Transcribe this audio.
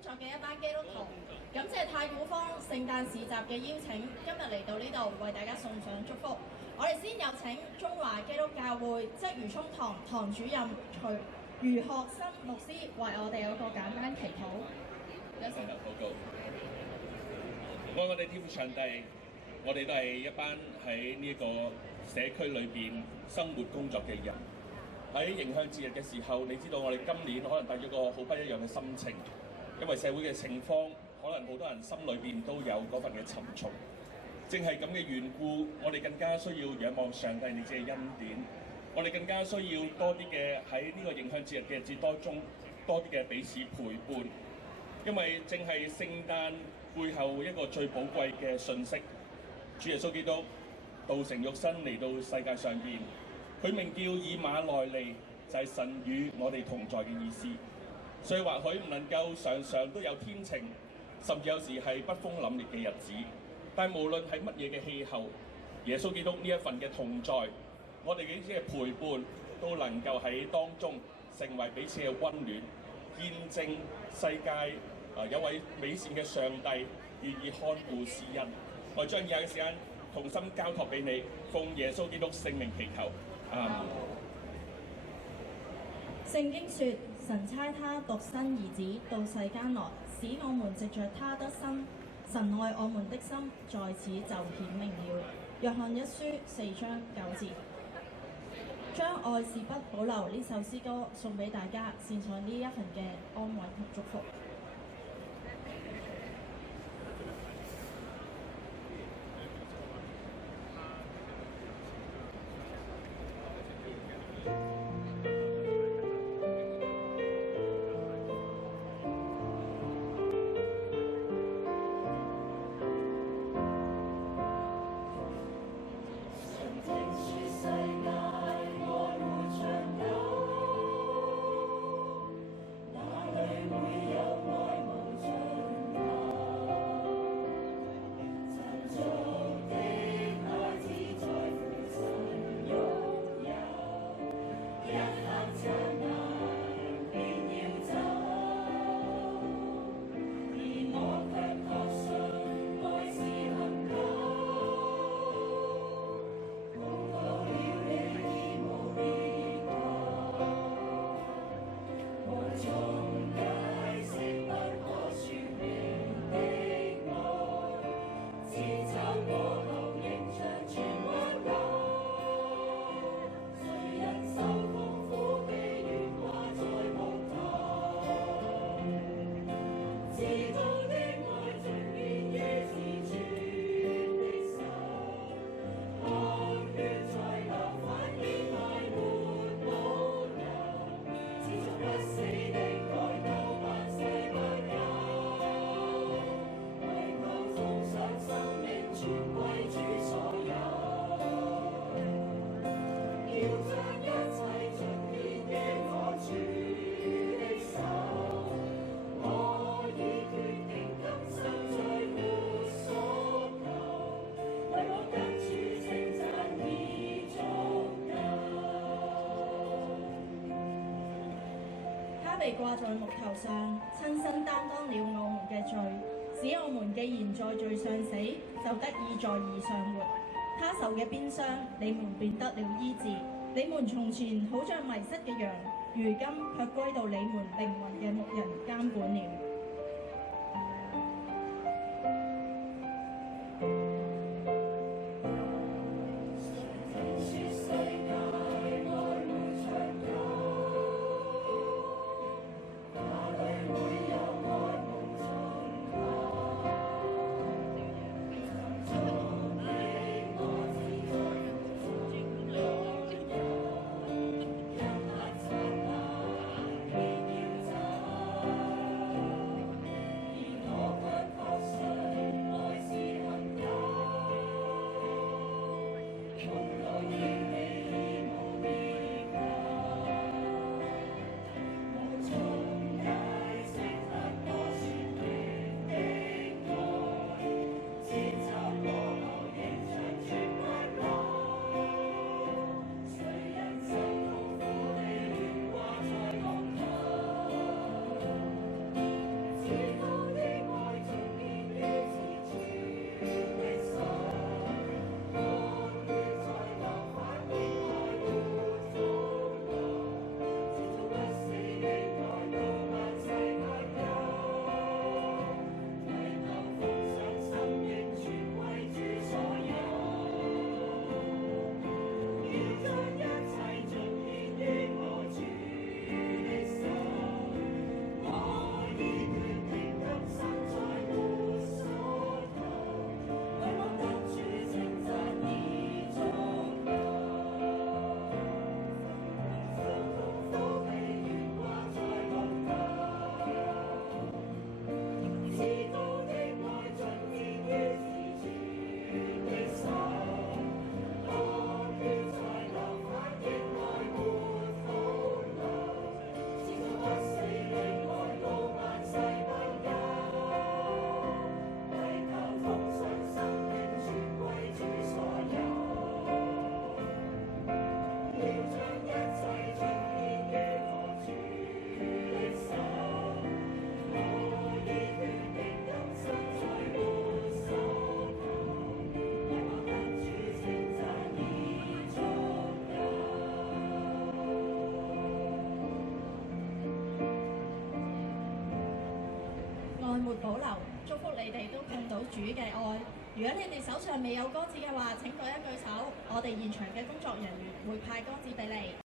作嘅一班基督徒，感謝太古坊聖誕市集嘅邀請，今日嚟到呢度為大家送上祝福。我哋先有請中華基督教會鰂魚涌堂堂主任余學新牧師為我哋有個簡單祈禱。有請。禱告。我哋天父上帝，我哋都係一班喺呢個社區裏邊生活工作嘅人。喺迎向節日嘅時候，你知道我哋今年可能帶咗個好不一樣嘅心情，因為社會嘅情況，可能好多人心裏邊都有嗰份嘅沉重。正係咁嘅緣故，我哋更加需要仰望上帝你自己嘅恩典，我哋更加需要多啲嘅喺呢個迎向節日嘅節當中，多啲嘅彼此陪伴，因為正係聖誕背後一個最寶貴嘅訊息，主耶穌基督道成肉身嚟到世界上邊。佢名叫以馬內利，就係神與我哋同在嘅意思。所以或許唔能夠常常都有天晴，甚至有時係北風凜冽嘅日子。但係無論係乜嘢嘅氣候，耶穌基督呢一份嘅同在，我哋彼此嘅陪伴，都能夠喺當中成為彼此嘅溫暖，見證世界有位美善嘅上帝願意看顧施恩。我將以下嘅時間同心交託俾你，奉耶穌基督聖名祈求。聖經說：神差他獨生兒子到世間來，使我們藉着他得生。神愛我們的心在此就顯明了。約翰一書4章9節。將愛是不保留呢首詩歌送俾大家，獻上呢一份嘅安慰同祝福。被掛在木頭上，親身擔當了我們嘅罪，使我們既然在罪上死，就得以在義上活。他受嘅鞭傷，你們便得了醫治。你們從前好像迷失嘅羊，如今卻歸到你們靈魂嘅牧人監管了。保留，祝福你哋都碰到主嘅愛。如果你哋手上未有歌詞嘅話，請舉一舉手，我哋現場嘅工作人員會派歌詞俾你。